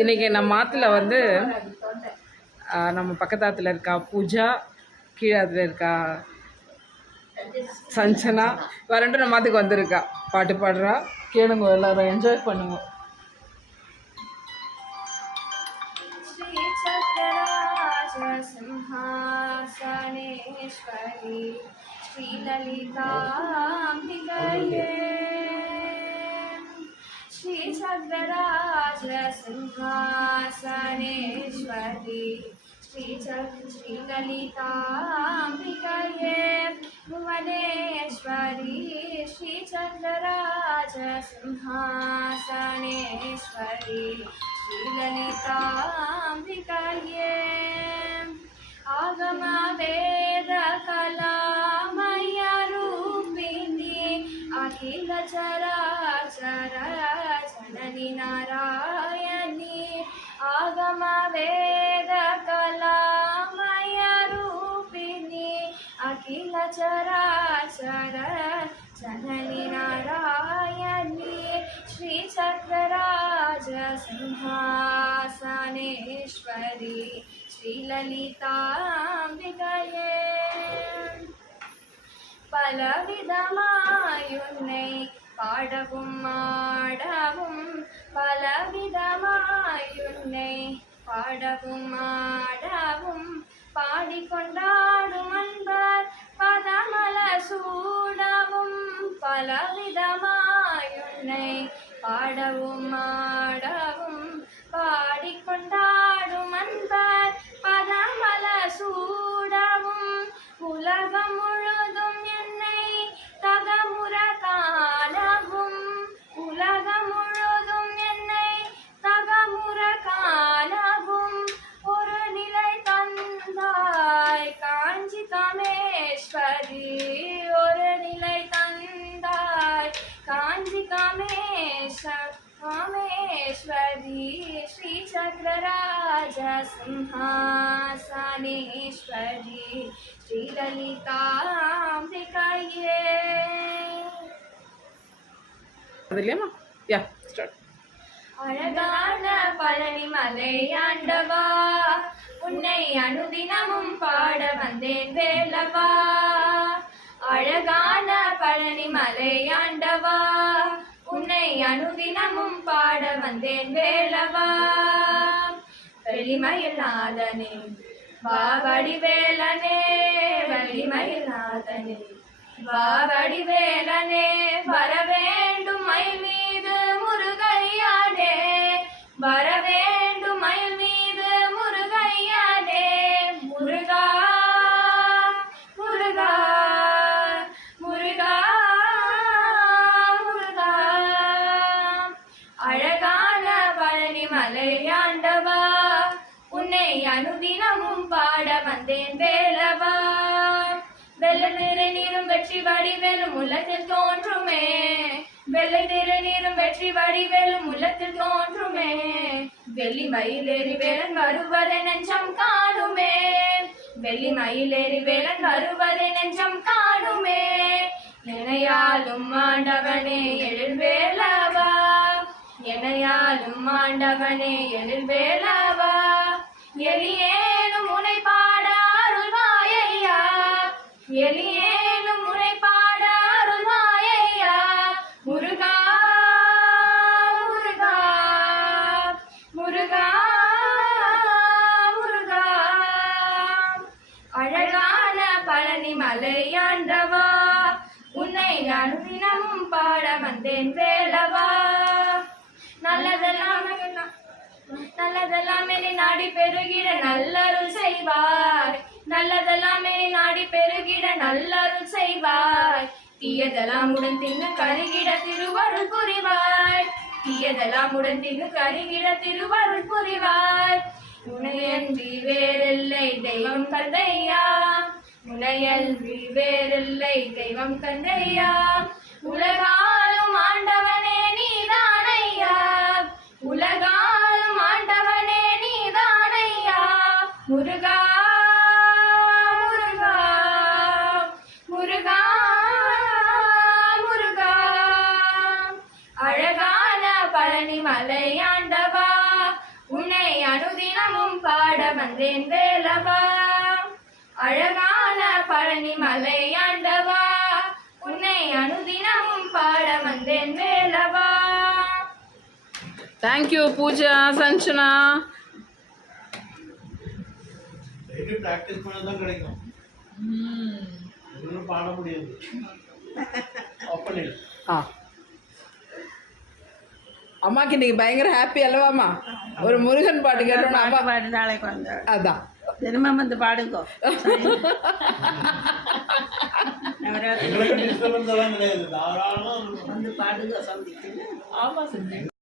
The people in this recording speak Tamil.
இன்னைக்கு நம்ம ஆற்றுல வந்து நம்ம பக்கத்தாத்துல இருக்கா பூஜா, கீழே அதில் இருக்கா சஞ்சனா, ரெண்டும் நம்ம ஆற்றுக்கு வந்திருக்கா. பாட்டு பாடுறா, கேளுங்க, எல்லாரும் என்ஜாய் பண்ணுங்க. सिंहासनेश्वरी श्रीललिताम्बिकये श्रीचक्रराज सिंहासनेश्वरी श्रीललिताम्बिकये भुवनेश्वरी श्रीचक्रराज सिंहासनेश्वरी श्रीललिताम्बिकये आगम वेद कलामय रूपिणी अखिल चराचर जननी नारायणी आगम वेद कलामय रूपिणी अखिल चराचर जननी नारायणी श्रीचक्रराज सिंहासनेश्वरी श्रीललिताम्बिकये பலவிதமாயுன்னை பாடவும் ஆடவும் பலவிதமாயுன்னை பாடவும் ஆடவும் பாடிக்கொண்டாடும் அன்பர் பதமல சூடவும் பலவிதமாயுன்னை பாடவும் ஆடவும் பாடிக்கொண்டாடும் அன்பர் பதமல சூடவும் உலகம் முழுதும் என்னை தகமுற காணவும் உலகம் முழுதும் என்னை தகமுற காணவும் ஒரு நிலை தந்தாய் காஞ்சி காமேஸ்வரி ஒரு நிலை தந்தாய் காஞ்சி कामेश्वरी श्री चक्रराज सिंहासनेश्वरी श्री ललिताम्बिकये அழகான பழனி மலையாண்டவா உன்னை அனுதினமும் பாட வந்தேன் வேலவா அழகான பழனி மலையாண்டவா உன்னை அனுதினமும் பாட வந்தேன் வேலவா வெளிமயிலாதனே வாவடி வேலனே வெளிமயிலாதனே வாவடி வேலனே வரவேண்டும் மயில் மீது முருகையானே வரவேண்டும் மயில் மீது முருகையானே முருகா முருகா முருகா முருகா அழகான பழனி மலையாண்டவா உன்னை அனுதினமும் பாட வந்தேன் வேலவா வெள்ளை திரு நீரும் வெற்றி வடிவேலும் உள்ளத்தில் தோன்றுமே வெள்ளை திரு நீரும் வெற்றி வடிவேலும் உள்ளத்தில் தோன்றுமே வெள்ளி மயிலேறி வேலன் வருவதை நெஞ்சம் காணுமே வெள்ளி மயிலேறி வேலன் வருவதை நெஞ்சம் காணுமே எனையாலும் ஆண்டவனே எழில் வேலவா எனையாலும் ஆண்டவனே எழில் வேலவா எலியேனும் உனை பாட அருள்வாயையா எலியேனும் உனை பாட அருள்வாயையா முருகா முருகா முருகா முருகா அழகான பழனி மலையாண்டவா உன்னை அனுதினமும் பாட வந்தேன் வேலவா நல்லதெல்லாம் என்னை நாடி பெருகிட நல்லருள் செய்வார் நல்லதெல்லாம் என்னை நாடி பெருகிட நல்லருள் செய்வார் தீயதெல்லாம் உடன் தின்னு கருகிட திருவருள் புரிவார் தீயதெல்லாம் உடன் தின்னு கருகிட திருவருள் புரிவார் உனையன்றி வேறில்லை தெய்வம் கந்தையா உனையன்றி வேறில்லை தெய்வம் கந்தையா உலகாலும் ஆண்டவனே நீதானையா உலகாலும் ஆண்டவனே நீதானையா முருகா முருகா முருகா வந்தேன் வேலவா அழகான பழனி மலை ஆண்டவா உன்னை அனுதினமும் பாட வந்தேன் வேலவா. தேங்க்யூ பூஜா சஞ்சனா. ப்ராக்டிஸ் பண்ண தான் கிடைக்கும், பாட முடியாது. ஆ அம்மாக்கு இன்னைக்கு பயங்கர ஹாப்பி அல்லவாம்மா? ஒரு முருகன் பாட்டு கேட்டோம்னா அம்மா பாடு நாளைக்கு வந்து அதான் தினமும் வந்து பாடுங்கோ. எங்களுக்கு டிஸ்டர்பன்ஸ் எல்லாம் கிடையாது, தாராளமாக வந்து பாடுங்க சந்திக்கு. ஆமாம் செஞ்சு